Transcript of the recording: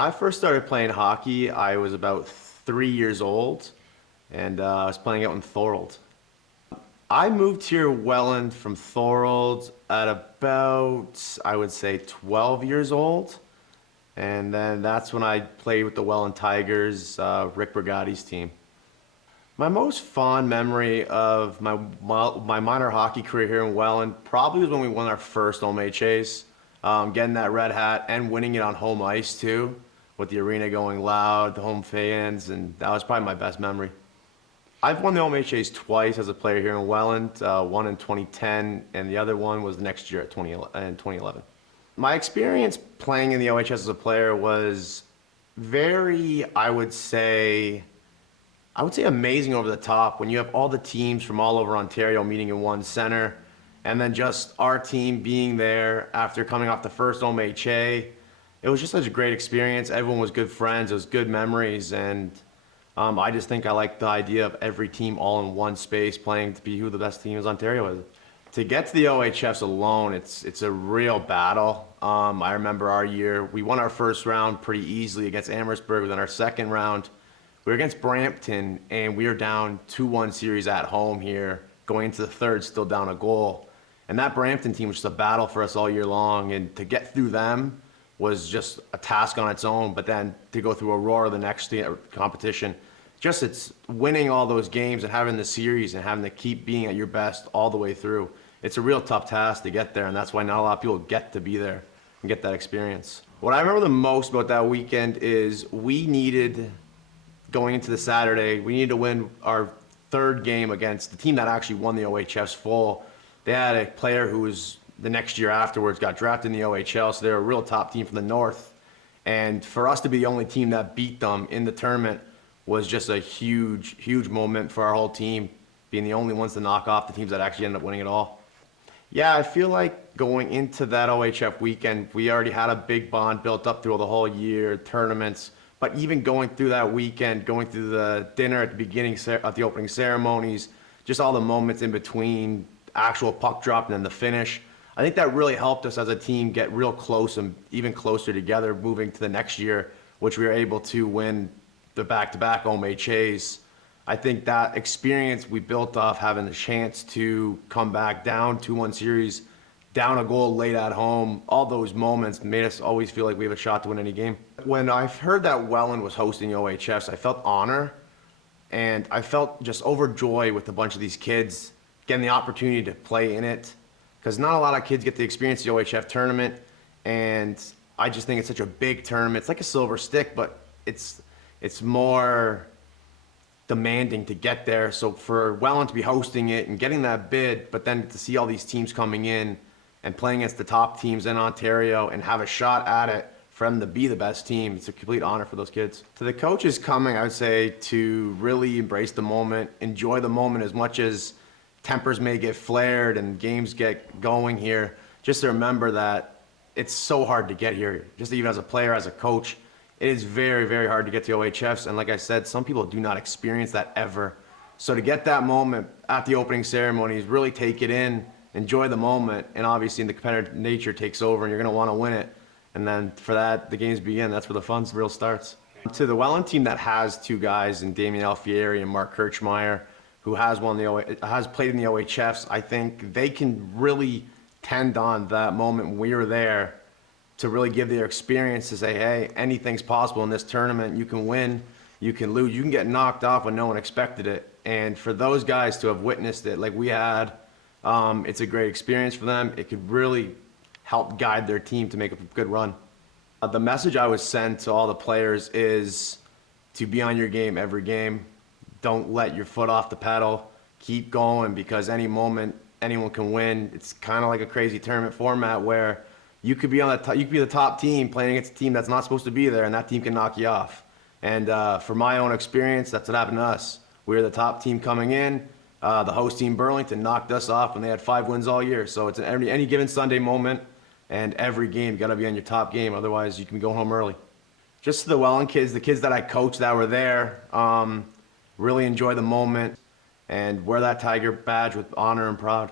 I first started playing hockey, I was about 3 years old, and I was playing out in Thorold. I moved here Welland from Thorold at about, I would say, 12 years old, and then that's when I played with the Welland Tigers, Rick Brigatti's team. My most fond memory of my minor hockey career here in Welland probably was when we won our first OHAs, getting that red hat and winning it on home ice too, with the arena going loud, the home fans, and that was probably my best memory. I've won the OHAs twice as a player here in Welland, one in 2010 and the other one was the next year at 2011. My experience playing in the OHS as a player was very, I would say amazing over the top when you have all the teams from all over Ontario meeting in one center, and then just our team being there after coming off the first OHA. It was just such a great experience. Everyone was good friends. It was good memories, and I just think I like the idea of every team all in one space playing to be who the best team is Ontario is. To get to the OHFs alone, it's a real battle. I remember our year, we won our first round pretty easily against Amherstburg. Then our second round, we were against Brampton, and we were down 2-1 series at home here, going into the third, still down a goal. And that Brampton team was just a battle for us all year long, and to get through them was just a task on its own. But then to go through Aurora, the next competition, just it's winning all those games and having the series and having to keep being at your best all the way through. It's a real tough task to get there, and that's why not a lot of people get to be there and get that experience. What I remember the most about that weekend is we needed, going into the Saturday, we needed to win our third game against the team that actually won the OHF's full. They had a player who was the next year afterwards got drafted in the OHL, so they're a real top team from the north. And for us to be the only team that beat them in the tournament was just a huge, huge moment for our whole team, being the only ones to knock off the teams that actually ended up winning it all. Yeah, I feel like going into that OHF weekend, we already had a big bond built up through the whole year, tournaments. But even going through that weekend, going through the dinner at the beginning, at the opening ceremonies, just all the moments in between actual puck drop and then the finish, I think that really helped us as a team get real close and even closer together moving to the next year, which we were able to win the back-to-back OHAs. I think that experience we built off having the chance to come back down 2-1 series, down a goal late at home, all those moments made us always feel like we have a shot to win any game. When I heard that Welland was hosting OHFs, I felt honor, and I felt just overjoyed with a bunch of these kids getting the opportunity to play in it, because not a lot of kids get to experience the OHF tournament, and I just think it's such a big tournament. It's like a silver stick, but it's more demanding to get there. So for Welland to be hosting it and getting that bid, but then to see all these teams coming in and playing against the top teams in Ontario and have a shot at it for them to be the best team, it's a complete honor for those kids. To the coaches coming, I would say to really embrace the moment, enjoy the moment as much as tempers may get flared and games get going here. Just to remember that it's so hard to get here, just even as a player, as a coach. It is very, very hard to get to OHFs, and like I said, some people do not experience that ever. So to get that moment at the opening ceremonies, really take it in, enjoy the moment, and obviously the competitive nature takes over and you're gonna wanna win it. And then for that, the games begin. That's where the fun real starts. To the Welland team that has two guys in Damien Alfieri and Mark Kirchmeier, who has played in the OHFs, I think they can really tend on that moment when we were there to really give their experience to say, hey, anything's possible in this tournament. You can win, you can lose, you can get knocked off when no one expected it. And for those guys to have witnessed it like we had, it's a great experience for them. It could really help guide their team to make a good run. The message I would send to all the players is to be on your game every game. Don't let your foot off the pedal. Keep going, because any moment anyone can win. It's kind of like a crazy tournament format where you could be on you could be the top team playing against a team that's not supposed to be there, and that team can knock you off. And for my own experience, that's what happened to us. We were the top team coming in. The host team Burlington knocked us off, and they had 5 wins all year. So it's any given Sunday moment, and every game you got to be on your top game. Otherwise, you can go home early. Just to the Welland kids, the kids that I coached that were there, really enjoy the moment and wear that Tiger badge with honor and pride.